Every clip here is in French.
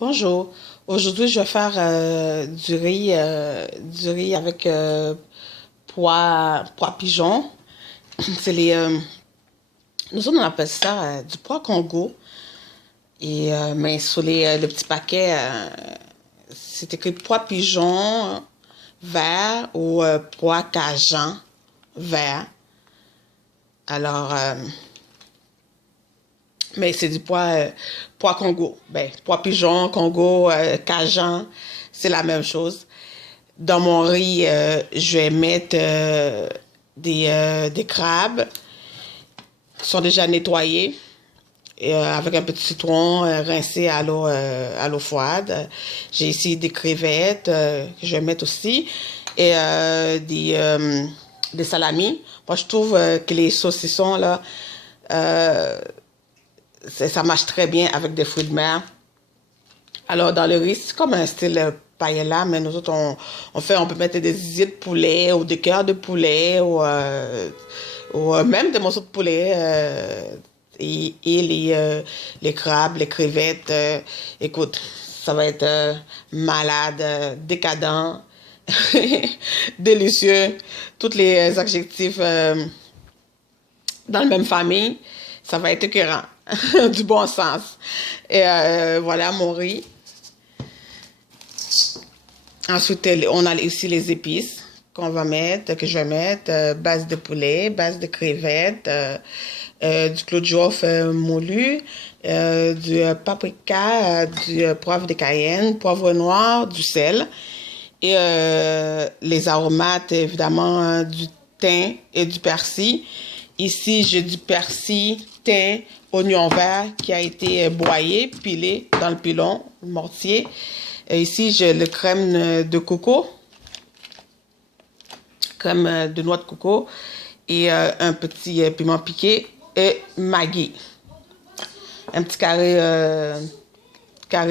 Bonjour. Aujourd'hui, je vais faire du riz avec pois pigeon. C'est nous autres, on appelle ça du pois Congo. Mais sur le petit paquet, c'est écrit pois pigeon vert ou pois cajun vert. Alors, mais c'est du pois Congo. Ben, pois pigeon, Congo, Cajun, c'est la même chose. Dans mon riz, je vais mettre des crabes qui sont déjà nettoyés avec un peu de citron rincé à l'eau froide. J'ai ici des crevettes que je vais mettre aussi et des salamis. Moi, je trouve que les saucissons, là, ça marche très bien avec des fruits de mer. Alors, dans le riz, c'est comme un style paella, mais nous autres, on peut mettre des zizi de poulet ou des cœurs de poulet ou même des morceaux de poulet et les crabes, les crevettes. Écoute, ça va être malade, décadent, délicieux. Tous les adjectifs dans la même famille, ça va être écœurant. Du bon sens. Et voilà mon riz. Ensuite, on a ici les épices que je vais mettre. Base de poulet, base de crevettes, du clou de girofle moulu, du paprika, du poivre de Cayenne, poivre noir, du sel. Et les aromates, évidemment, du thym et du persil. Ici, j'ai du persil, thym, oignon vert qui a été broyé, pilé dans le pilon, le mortier. Et ici, j'ai le crème de coco, crème de noix de coco et un petit piment piqué et Maggi. Un petit carré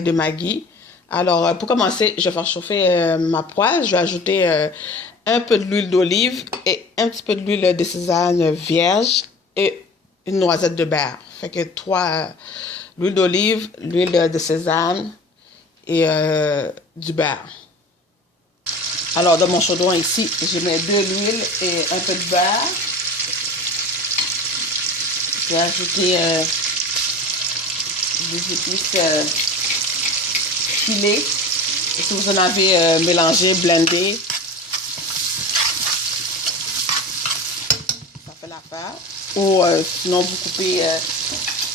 de Maggi. Alors, pour commencer, je vais faire chauffer ma poêle. Je vais ajouter un peu de l'huile d'olive et un petit peu de l'huile de sésame vierge et une noisette de beurre. Fait que l'huile d'olive, l'huile de sésame et du beurre. Alors, dans mon chaudron ici, je mets de l'huile et un peu de beurre. Je vais ajouter des épices filées. Et si vous en avez mélangé, blendé, ça fait l'affaire. Ou sinon, vous coupez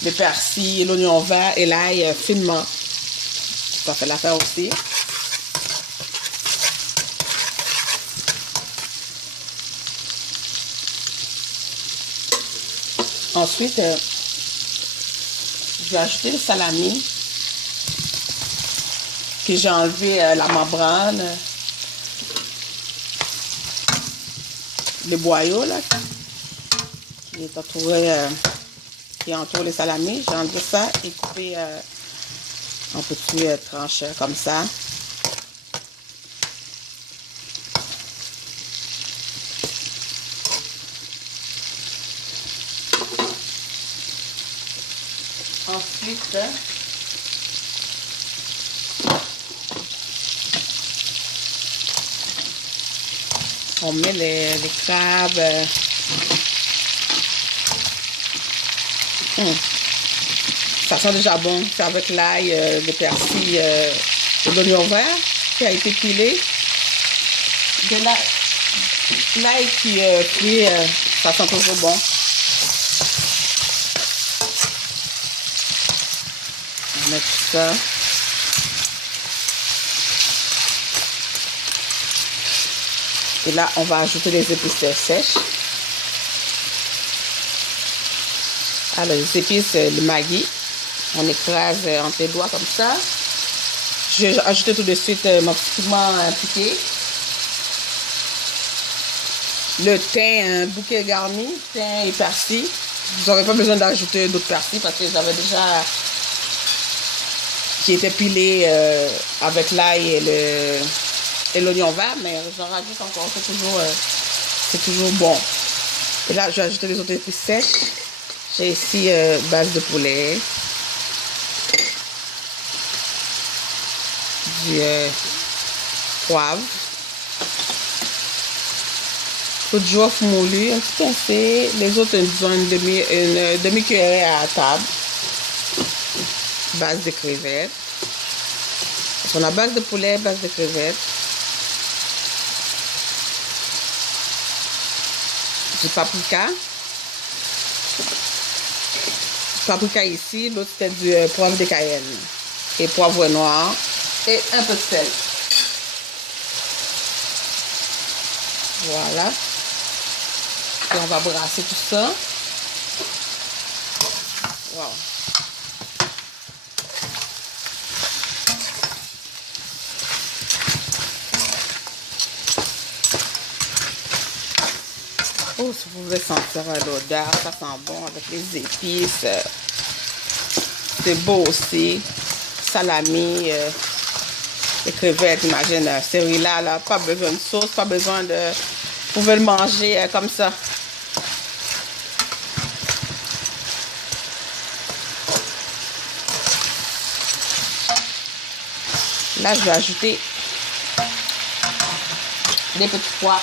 le persil, l'oignon vert et l'ail finement. Ça fait l'affaire aussi. Ensuite, je vais ajouter le salami que j'ai enlevé la membrane, le boyau là, qui est entouré, qui entoure les salamis. J'ai enlevé ça et coupé en petites tranches comme ça. Ensuite, on met les crabes. Ça sent déjà bon. C'est avec l'ail, le persil et l'oignon vert qui a été pilé. De l'ail qui est cuit, ça sent toujours bon. On met tout ça. Et là, on va ajouter les épices sèches. Alors, les épices, le Maggi. On écrase entre les doigts comme ça. Je vais ajouter tout de suite mon petit piment piqué. Le thym, un bouquet garni, thym et persil. Vous n'aurez pas besoin d'ajouter d'autres persil parce que j'avais déjà qui était pilé avec l'ail et l'oignon vert, mais j'en rajoute encore, c'est toujours bon. Et là, je vais ajouter les autres épices sèches. J'ai ici base de poulet. du poivre. Clou de girofle moulu, un petit assez. Les autres, disons une demi-cuillerée à table. Base de crevettes. On a base de poulet, base de crevettes. Du paprika. Paprika ici, l'autre c'était du poivre de Cayenne. Et poivre noir. Et un peu de sel. Voilà. Et on va brasser tout ça. Wow. Oh, si vous pouvez sentir l'odeur, ça sent bon avec les épices. C'est beau aussi. Salami, les crevettes, imagine, celui-là, là, pas besoin de sauce, pas besoin de... Vous pouvez le manger comme ça. Là, je vais ajouter des petits pois,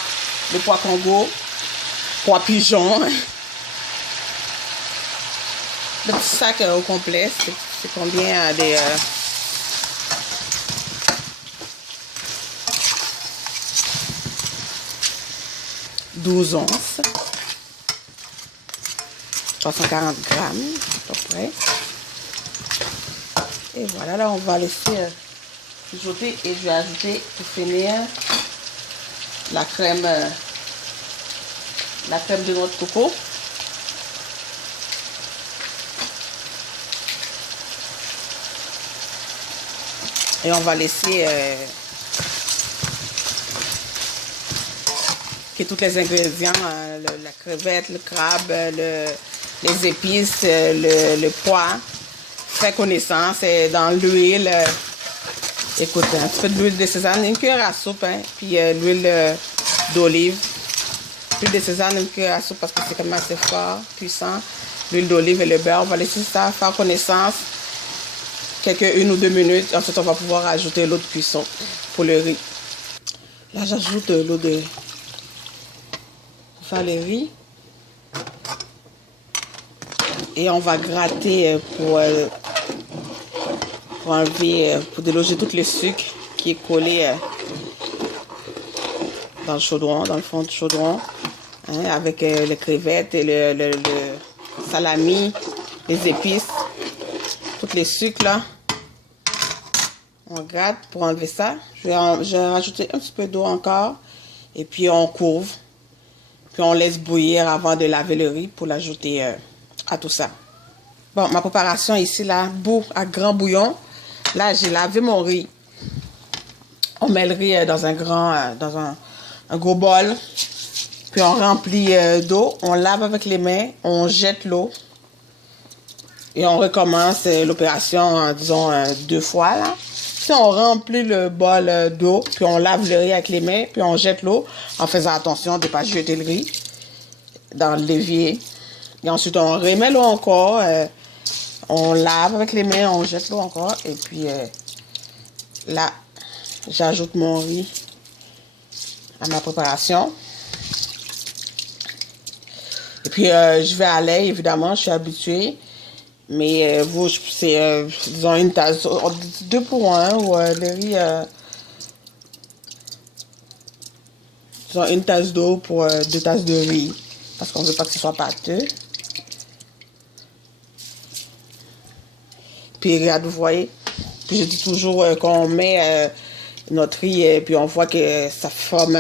des pois Congo, pois pigeons. Le petit sac au complet, c'est combien des... 12 onces, 340 grammes à peu près. Et voilà, là on va laisser mijoter et je vais ajouter pour finir la crème de noix de coco. Et on va laisser tous les ingrédients, la crevette, le crabe, les épices, le pois, faire connaissance dans l'huile. Écoute, un petit peu de l'huile de sésame, une cuillère à soupe, hein, puis l'huile d'olive. L'huile de sésame, une cuillère à soupe parce que c'est quand même assez fort, puissant. L'huile d'olive et le beurre, on va laisser ça faire connaissance une ou deux minutes. Ensuite, on va pouvoir ajouter l'eau de cuisson pour le riz. Là, j'ajoute l'eau de... faire le riz. Et on va gratter pour enlever, pour déloger tout le sucre qui est collé dans le chaudron, dans le fond du chaudron, hein, avec les crevettes et le salami, les épices, tous les sucres là. On gratte pour enlever ça. Je vais rajouter un petit peu d'eau encore et puis on couvre. Puis on laisse bouillir avant de laver le riz pour l'ajouter à tout ça. Bon, ma préparation ici, là, à grand bouillon. Là, j'ai lavé mon riz. On met le riz dans un gros bol. Puis on remplit d'eau. On lave avec les mains. On jette l'eau. Et on recommence l'opération, disons, 2 fois, là. Puis on remplit le bol d'eau, puis on lave le riz avec les mains, puis on jette l'eau en faisant attention de ne pas jeter le riz dans l'évier. Et ensuite, on remet l'eau encore, on lave avec les mains, on jette l'eau encore. Et puis là, j'ajoute mon riz à ma préparation. Et puis, je vais à l'ail, évidemment, je suis habituée. Mais vous, c'est, disons, une tasse, 2 pour 1, ou le riz, disons, une tasse d'eau pour 2 tasses de riz, parce qu'on ne veut pas que ce soit pâteux. Puis, regarde, vous voyez, puis je dis toujours qu'on met notre riz, puis on voit que ça forme,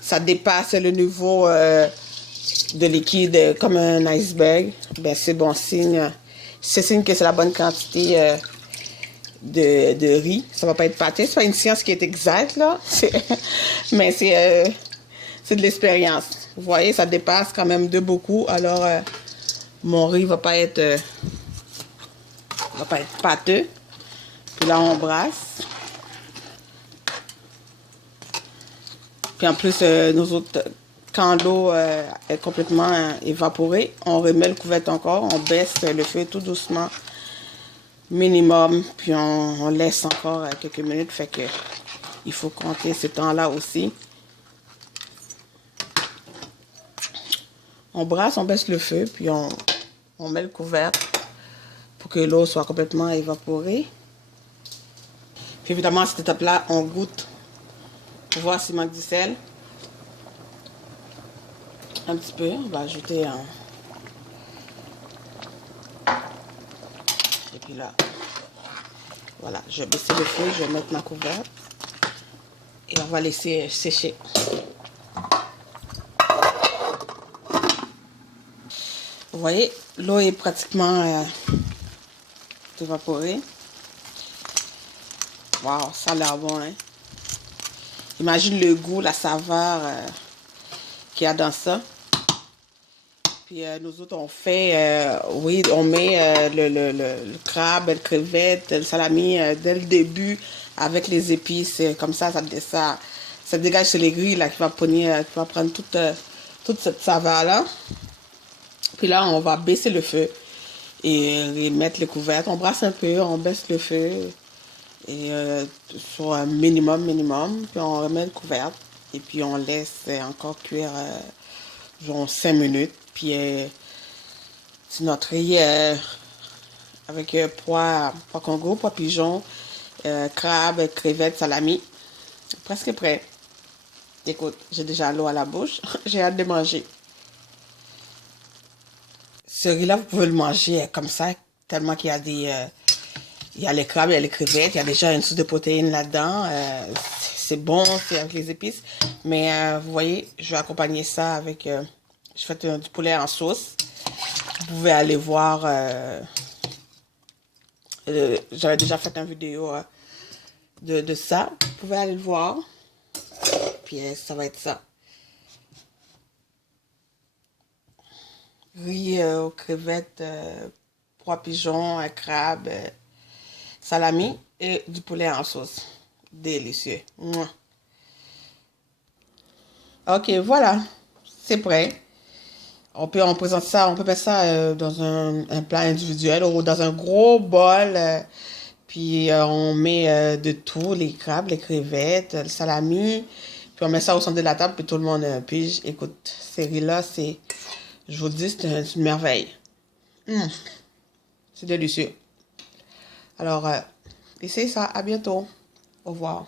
ça dépasse le niveau de liquide comme un iceberg. Ben, c'est bon signe. C'est signe que c'est la bonne quantité de riz. Ça va pas être pâté. C'est pas une science qui est exacte, là. Mais c'est de l'expérience. Vous voyez, ça dépasse quand même de beaucoup. Alors, mon riz va pas être pâteux. Puis là, on brasse. Puis en plus, nos autres... Quand l'eau est complètement évaporée, on remet le couvercle encore, on baisse le feu tout doucement minimum, puis on laisse encore quelques minutes, fait que il faut compter ce temps-là aussi. On brasse, on baisse le feu, puis on met le couvercle pour que l'eau soit complètement évaporée. Puis évidemment, à cette étape-là, on goûte pour voir s'il manque du sel. Un petit peu, on va ajouter un... Et puis là, voilà, je vais baisser le feu, je vais mettre ma couvercle. Et on va laisser sécher. Vous voyez, l'eau est pratiquement évaporée. Waouh, ça a l'air bon, hein? Imagine le goût, la saveur qu'il y a dans ça. Puis nous autres, on fait, oui, on met le crabe, le crevette, le salami dès le début avec les épices. Comme ça dégage sur les grilles là, qui va prendre toute cette saveur-là. Puis là, on va baisser le feu et mettre les couvercles. On brasse un peu, on baisse le feu et sur un minimum. Puis on remet le couvercle et puis on laisse encore cuire genre 5 minutes. Puis c'est notre riz avec pois Congo, pois pigeon, crabe, crevettes, salami. Presque prêt. Écoute, j'ai déjà l'eau à la bouche. J'ai hâte de manger. Ce riz-là, vous pouvez le manger comme ça, tellement qu'il y a il y a les crabes, il y a les crevettes, il y a déjà une source de protéines là-dedans. C'est bon, c'est avec les épices. Mais vous voyez, je vais accompagner ça avec... je fais du poulet en sauce. Vous pouvez aller voir... j'avais déjà fait une vidéo de ça. Vous pouvez aller le voir. Puis ça va être ça. Riz aux crevettes, pois pigeons, crabe, salami et du poulet en sauce. Délicieux. Mouah. Ok, voilà. C'est prêt. On présente ça, on peut mettre ça dans un plat individuel ou dans un gros bol. Puis on met de tout, les crabes, les crevettes, le salami. Puis on met ça au centre de la table, puis tout le monde pige. Écoute, ces riz-là, je vous le dis, c'est une merveille. C'est délicieux. Alors, essayez ça. À bientôt. Au revoir.